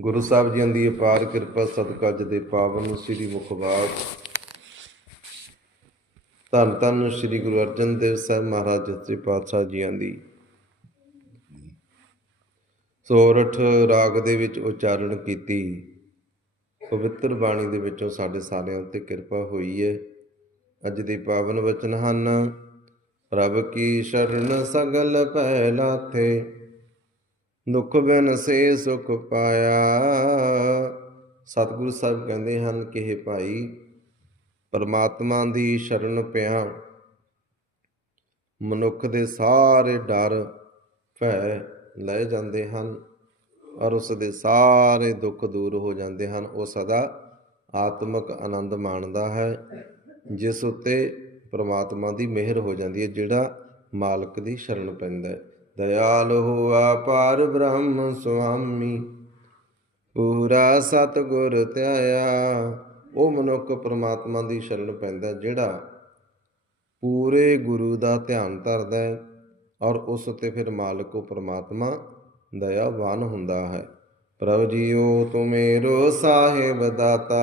ਗੁਰੂ ਸਾਹਿਬ ਜੀਆਂ ਦੀ ਅਪਾਰ ਕਿਰਪਾ ਸਦਕਾ ਅੱਜ ਦੇ ਪਾਵਨ ਸ੍ਰੀ ਮੁਖਵਾਕ ਧੰਨ ਧੰਨ ਸ੍ਰੀ ਗੁਰੂ ਅਰਜਨ ਦੇਵ ਸਾਹਿਬ ਮਹਾਰਾਜ ਸੱਚੇ ਪਾਤਸ਼ਾਹ ਜੀਆਂ ਦੀ। ਸੋਰਠ ਰਾਗ ਦੇ ਵਿੱਚ ਉਚਾਰਨ ਕੀਤੀ। ਪਵਿੱਤਰ ਬਾਣੀ ਦੇ ਵਿੱਚੋਂ ਸਾਡੇ ਸਾਰਿਆਂ ਉੱਤੇ ਕਿਰਪਾ ਹੋਈ ਹੈ ਅੱਜ ਦੇ ਪਾਵਨ ਵਚਨ ਹਨ, ਪ੍ਰਭ ਕੀ ਸ਼ਰਨ ਸਗਲ ਭੈ ਦੁੱਖ ਬਿਨ ਸੇ ਸੁਖ ਪਾਇਆ। ਸਤਿਗੁਰੂ ਸਾਹਿਬ ਕਹਿੰਦੇ ਹਨ ਕਿ ਇਹ ਭਾਈ, ਪਰਮਾਤਮਾ ਦੀ ਸ਼ਰਨ ਪਿਆ। ਮਨੁੱਖ ਦੇ ਸਾਰੇ ਡਰ, ਭੈ ਲੈ ਜਾਂਦੇ ਹਨ ਔਰ ਉਸ ਦੇ ਸਾਰੇ ਦੁੱਖ ਦੂਰ ਹੋ ਜਾਂਦੇ ਹਨ। ਉਹ ਸਦਾ ਆਤਮਿਕ ਆਨੰਦ ਮਾਣਦਾ ਹੈ, ਜਿਸ ਉੱਤੇ ਪ੍ਰਮਾਤਮਾ ਦੀ ਮਿਹਰ ਹੋ ਜਾਂਦੀ ਹੈ, ਜਿਹੜਾ ਮਾਲਕ ਦੀ ਸ਼ਰਨ ਪੈਂਦਾ ਹੈ। ਦਇਆਲ ਹੋਆ ਪਾਰ ਬ੍ਰਹਮ ਸੁਆਮੀ। ਪੂਰਾ ਸਤਗੁਰ ਧਿਆਇਆ। ਉਹ ਮਨੁੱਖ ਪ੍ਰਮਾਤਮਾ ਦੀ ਸ਼ਰਨ ਪੈਂਦਾ ਜਿਹੜਾ ਪੂਰੇ ਗੁਰੂ ਦਾ ਧਿਆਨ ਧਰਦਾ ਹੈ ਔਰ ਉਸ ਉੱਤੇ ਫਿਰ ਮਾਲਕ ਉਹ ਪ੍ਰਮਾਤਮਾ ਦਇਆਵਾਨ ਹੁੰਦਾ ਹੈ। ਪ੍ਰਭ ਜੀਓ, ਤੂੰ ਮੇਰੋ ਸਾਹਿਬ ਦਾਤਾ।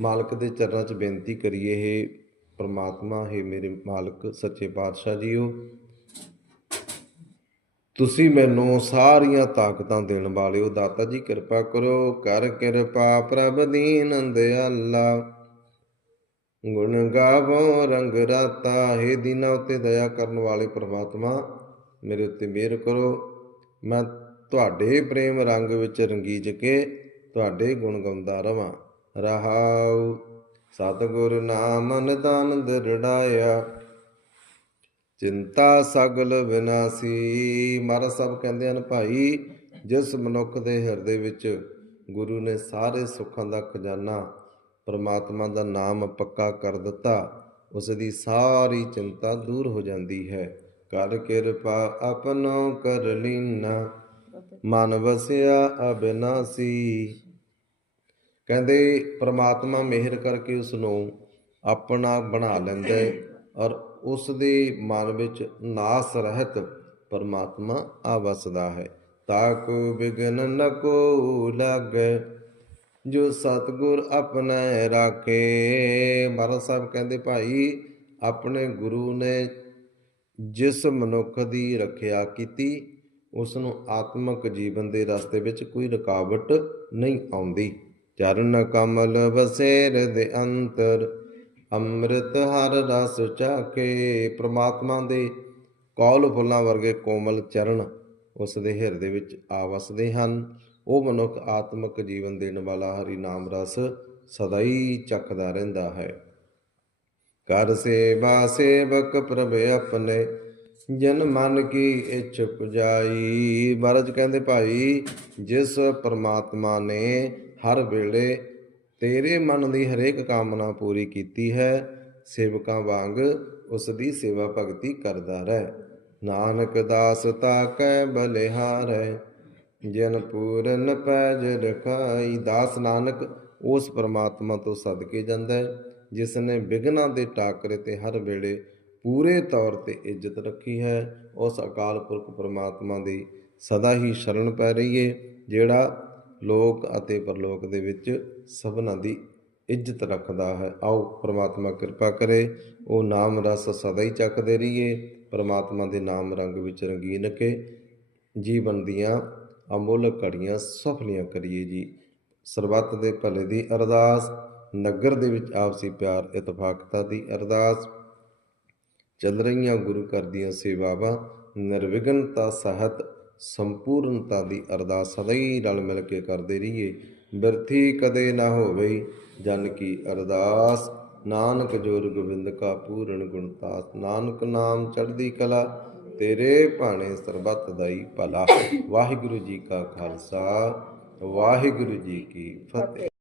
ਮਾਲਕ ਦੇ ਚਰਨਾਂ 'ਚ ਬੇਨਤੀ ਕਰੀਏ, ਹੈ ਪ੍ਰਮਾਤਮਾ, ਹੈ ਮੇਰੇ ਮਾਲਕ, ਸੱਚੇ ਪਾਤਸ਼ਾਹ ਜੀਓ ਤੁਸੀਂ ਮੈਨੂੰ ਸਾਰੀਆਂ ਤਾਕਤਾਂ ਦੇਣ ਵਾਲੇ ਹੋ ਦਾਤਾ ਜੀ ਕਿਰਪਾ ਕਰੋ ਕਰ ਕਿਰਪਾ ਪ੍ਰਭ ਦੀਨ ਦਿਆਲਾ ਗੁਣ ਗਾਵੋ, ਰੰਗ ਰਾਤਾ, ਹੈ ਦੀਨਾ ਉਤੇ ਦਇਆ ਕਰਨ ਵਾਲੇ ਪ੍ਰਮਾਤਮਾ, ਮੇਰੇ ਉੱਤੇ ਮਿਹਰ ਕਰੋ। ਮੈਂ ਤੁਹਾਡੇ ਪ੍ਰੇਮ ਰੰਗ ਵਿੱਚ ਰੰਗੀਜ ਕੇ ਤੁਹਾਡੇ ਗੁਣ ਗਾਉਂਦਾ ਰਵਾਂ। ਰਹਾਉ, ਸਤਿਗੁਰ ਨਾਮ ਨਿਦਾਨ ਦਿਰੜਾਇਆ। ਚਿੰਤਾ ਸਗਲ ਵਿਨਾਸੀ ਮਹਾਰਾਜ ਸਾਹਿਬ ਕਹਿੰਦੇ ਹਨ, ਭਾਈ ਜਿਸ ਮਨੁੱਖ ਦੇ ਹਿਰਦੇ ਵਿੱਚ ਗੁਰੂ ਨੇ ਸਾਰੇ ਸੁੱਖਾਂ ਦਾ ਖਜ਼ਾਨਾ, ਪਰਮਾਤਮਾ ਦਾ ਨਾਮ ਪੱਕਾ ਕਰ ਦਿੱਤਾ ਉਸ ਦੀ ਸਾਰੀ ਚਿੰਤਾ ਦੂਰ ਹੋ ਜਾਂਦੀ ਹੈ। ਕਰ ਕਿਰਪਾ ਆਪਨੋ ਕਰ ਲੀਨਾ, ਮਨ ਵਸਿਆ ਅਬਿਨਾਸੀ। ਕਹਿੰਦੇ, ਪ੍ਰਮਾਤਮਾ ਮਿਹਰ ਕਰਕੇ ਉਸ ਨੂੰ ਆਪਣਾ ਬਣਾ ਲੈਂਦਾ ਔਰ ਉਸ ਦੇ ਮਨ ਵਿੱਚ ਨਾਸ ਰਹਿਤ ਪਰਮਾਤਮਾ ਆ ਵਸਦਾ ਹੈ ਤਾਕ ਬਿਗਨ ਨ ਕੋ ਲਾਗੇ, ਜੋ ਸਤਗੁਰ ਆਪਣੇ ਰਾਖੇ। ਮਹਾਰਾਜ ਸਾਹਿਬ ਕਹਿੰਦੇ, ਭਾਈ, ਆਪਣੇ ਗੁਰੂ ਨੇ ਜਿਸ ਮਨੁੱਖ ਦੀ ਰੱਖਿਆ ਕੀਤੀ ਉਸ ਨੂੰ ਆਤਮਿਕ ਜੀਵਨ ਦੇ ਰਸਤੇ ਵਿੱਚ ਕੋਈ ਰੁਕਾਵਟ ਨਹੀਂ ਆਉਂਦੀ। ਚਰਨ ਕਮਲ ਬਸੇਰ ਦੇ ਅੰਤਰ ਅੰਮ੍ਰਿਤ ਹਰ ਰਸ ਚਾਕੇ, ਪ੍ਰਮਾਤਮਾ ਦੇ ਕੌਲ ਫੁੱਲਾਂ ਵਰਗੇ ਕੋਮਲ ਚਰਨ ਉਸ ਦੇ ਹਿਰਦੇ ਵਿੱਚ ਆ ਵਸਦੇ ਹਨ। ਉਹ ਮਨੁੱਖ ਆਤਮਿਕ ਜੀਵਨ ਦੇਣ ਵਾਲਾ ਹਰੀ ਨਾਮ ਰਸ ਸਦਾ ਹੀ ਚੱਖਦਾ ਰਹਿੰਦਾ ਹੈ। ਕਰ ਸੇਵਾ ਸੇਵਕ ਪ੍ਰਭ ਆਪਣੇ, ਜਨ ਮਨ ਕੀ ਇੱਛ ਪੁਜਾਈ। ਮਹਾਰਾਜ ਕਹਿੰਦੇ, ਭਾਈ, ਜਿਸ ਪਰਮਾਤਮਾ ਨੇ ਹਰ ਵੇਲੇ ਤੇਰੇ ਮਨ ਦੀ ਹਰੇਕ ਕਾਮਨਾ ਪੂਰੀ ਕੀਤੀ ਹੈ, ਸੇਵਕਾਂ ਵਾਂਗ ਉਸ ਦੀ ਸੇਵਾ ਭਗਤੀ ਕਰਦਾ ਰਹਿ। ਨਾਨਕ ਦਾਸ ਤਾਕੈ ਬਲਿਹਾਰੈ, ਜਨ ਪੂਰਨ ਪੈਜ ਰਖਾਈ। ਦਾਸ ਨਾਨਕ, ਉਸ ਪਰਮਾਤਮਾ ਤੋਂ ਸਦਕੇ ਜਾਂਦਾ ਹੈ ਜਿਸ ਨੇ ਵਿਗਨਾਂ ਦੇ ਟਾਕਰੇ ਤੇ ਹਰ ਵੇਲੇ ਪੂਰੇ ਤੌਰ ਤੇ ਇੱਜ਼ਤ ਰੱਖੀ ਹੈ। ਉਸ ਅਕਾਲ ਪੁਰਖ ਪਰਮਾਤਮਾ ਦੀ ਸਦਾ ਹੀ ਸ਼ਰਨ ਪੈ ਰਹੀਏ ਜਿਹੜਾ ਲੋਕ ਅਤੇ ਪਰਲੋਕ ਦੇ ਵਿੱਚ ਸਭਨਾਂ ਦੀ ਇੱਜ਼ਤ ਰੱਖਦਾ ਹੈ। ਆਓ ਪ੍ਰਮਾਤਮਾ ਕਿਰਪਾ ਕਰੇ, ਉਹ ਨਾਮ ਰਸ ਸਦਾ ਹੀ ਚੱਕਦੇ ਰਹੀਏ। ਪ੍ਰਮਾਤਮਾ ਦੇ ਨਾਮ ਰੰਗ ਵਿੱਚ ਰੰਗੀਨ ਕੇ ਜੀਵਨ ਦੀਆਂ ਅਮੁੱਲ ਘੜੀਆਂ ਸਫਲੀਆਂ ਕਰੀਏ ਜੀ। ਸਰਬੱਤ ਦੇ ਭਲੇ ਦੀ ਅਰਦਾਸ, ਨਗਰ ਦੇ ਵਿੱਚ ਆਪਸੀ ਪਿਆਰ, ਇਤਫਾਕਤਾ ਦੀ ਅਰਦਾਸ। ਚੱਲ ਰਹੀਆਂ ਗੁਰੂ ਘਰ ਦੀਆਂ ਸੇਵਾਵਾਂ, ਨਿਰਵਿਘਨਤਾ ਸਹਿਤ ਸੰਪੂਰਨਤਾ ਦੀ ਅਰਦਾਸ ਸਦਾ ਹੀ ਰਲ ਮਿਲ ਕੇ ਕਰਦੇ ਰਹੀਏ। ਬਿਰਥੀ ਕਦੇ ਨਾ ਹੋਵੇ ਜਨ ਕੀ ਅਰਦਾਸ। ਨਾਨਕ ਜੋਰ ਗੋਬਿੰਦ ਕਾ ਪੂਰਨ ਗੁਣਤਾਸ ਨਾਨਕ ਨਾਮ ਚੜ੍ਹਦੀ ਕਲਾ, ਤੇਰੇ ਭਾਣੇ ਸਰਬੱਤ ਦਾ ਹੀ ਭਲਾ। ਵਾਹਿਗੁਰੂ ਜੀ ਕਾ ਖਾਲਸਾ, ਵਾਹਿਗੁਰੂ ਜੀ ਕੀ ਫਤਿਹ।